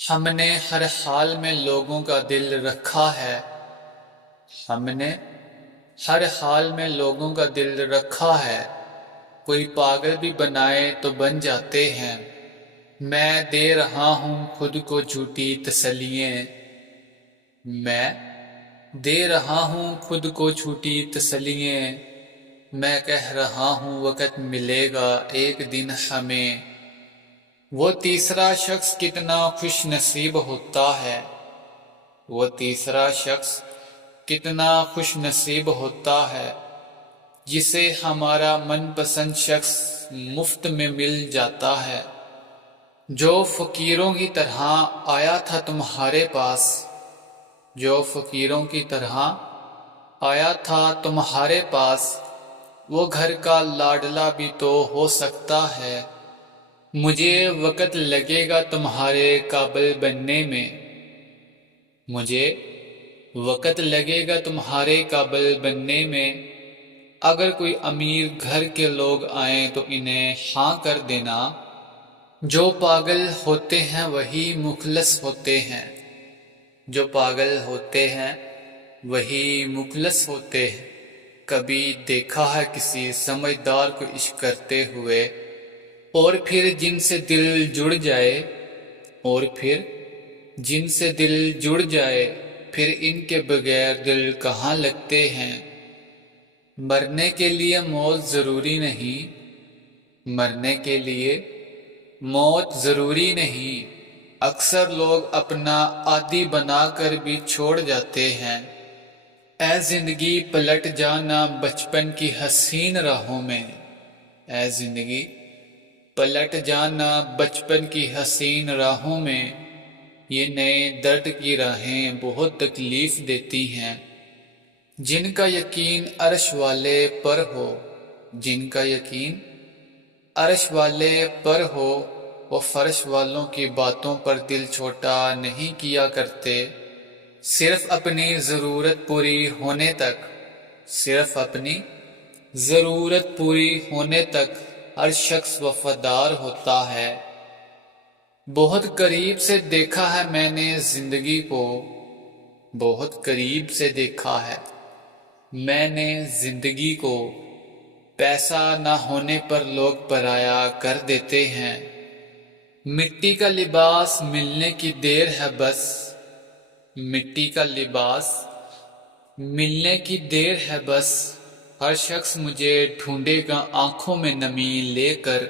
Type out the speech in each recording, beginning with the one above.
ہم نے ہر حال میں لوگوں کا دل رکھا ہے، ہم نے ہر حال میں لوگوں کا دل رکھا ہے، کوئی پاگل بھی بنائے تو بن جاتے ہیں۔ میں دے رہا ہوں خود کو جھوٹی تسلیاں، میں دے رہا ہوں خود کو جھوٹی تسلیاں، میں کہہ رہا ہوں وقت ملے گا ایک دن ہمیں۔ وہ تیسرا شخص کتنا خوش نصیب ہوتا ہے، وہ تیسرا شخص کتنا خوش نصیب ہوتا ہے جسے ہمارا من پسند شخص مفت میں مل جاتا ہے۔ جو فقیروں کی طرح آیا تھا تمہارے پاس، جو فقیروں کی طرح آیا تھا تمہارے پاس، وہ گھر کا لاڈلا بھی تو ہو سکتا ہے۔ مجھے وقت لگے گا تمہارے قابل بننے میں، مجھے وقت لگے گا تمہارے قابل بننے میں۔ اگر کوئی امیر گھر کے لوگ آئیں تو انہیں ہاں کر دینا۔ جو پاگل ہوتے ہیں وہی مخلص ہوتے ہیں، جو پاگل ہوتے ہیں وہی مخلص ہوتے ہیں۔ کبھی دیکھا ہے کسی سمجھدار کو عشق کرتے ہوئے، اور پھر جن سے دل جڑ جائے، اور پھر جن سے دل جڑ جائے، پھر ان کے بغیر دل کہاں لگتے ہیں۔ مرنے کے لیے موت ضروری نہیں، مرنے کے لیے موت ضروری نہیں، اکثر لوگ اپنا عادی بنا کر بھی چھوڑ جاتے ہیں۔ اے زندگی پلٹ جانا بچپن کی حسین راہوں میں، اے زندگی پلٹ جانا بچپن کی حسین راہوں میں۔ یہ نئے درد کی راہیں بہت تکلیف دیتی ہیں۔ جن کا یقین عرش والے پر ہو، جن کا یقین عرش والے پر ہو، وہ فرش والوں کی باتوں پر دل چھوٹا نہیں کیا کرتے۔ صرف اپنی ضرورت پوری ہونے تک، صرف اپنی ضرورت پوری ہونے تک ہر شخص وفادار ہوتا ہے۔ بہت قریب سے دیکھا ہے میں نے زندگی کو، بہت قریب سے دیکھا ہے میں نے زندگی کو۔ پیسہ نہ ہونے پر لوگ پرایا کر دیتے ہیں۔ مٹی کا لباس ملنے کی دیر ہے بس، مٹی کا لباس ملنے کی دیر ہے بس۔ ہر شخص مجھے ڈھونڈے گا آنکھوں میں نمی لے کر۔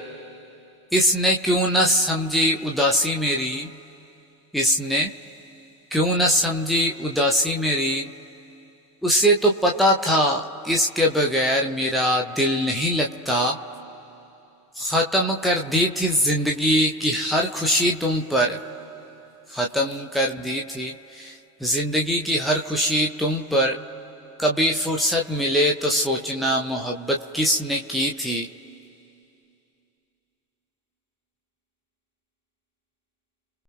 اس نے کیوں نہ سمجھی اداسی میری، اس نے کیوں نہ سمجھی اداسی میری۔ اسے تو پتا تھا اس کے بغیر میرا دل نہیں لگتا۔ ختم کر دی تھی زندگی کی ہر خوشی تم پر، ختم کر دی تھی زندگی کی ہر خوشی تم پر۔ کبھی فرصت ملے تو سوچنا محبت کس نے کی تھی۔